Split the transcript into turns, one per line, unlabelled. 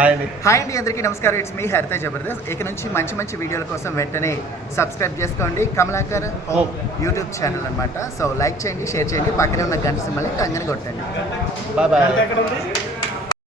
hi అండి అందరికీ
నమస్కారం ఇట్స్ మీ హరిత జబర్దస్త్ ఇక నుంచి మంచి మంచి వీడియోల కోసం వెంటనే సబ్స్క్రైబ్ చేసుకోండి కమలాకర్ యూట్యూబ్ ఛానల్ అనమాట సో లైక్ చేయండి షేర్ చేయండి పక్కనే ఉన్న గంట సింబల్ని కంగన కొట్టండి
బాబాయ్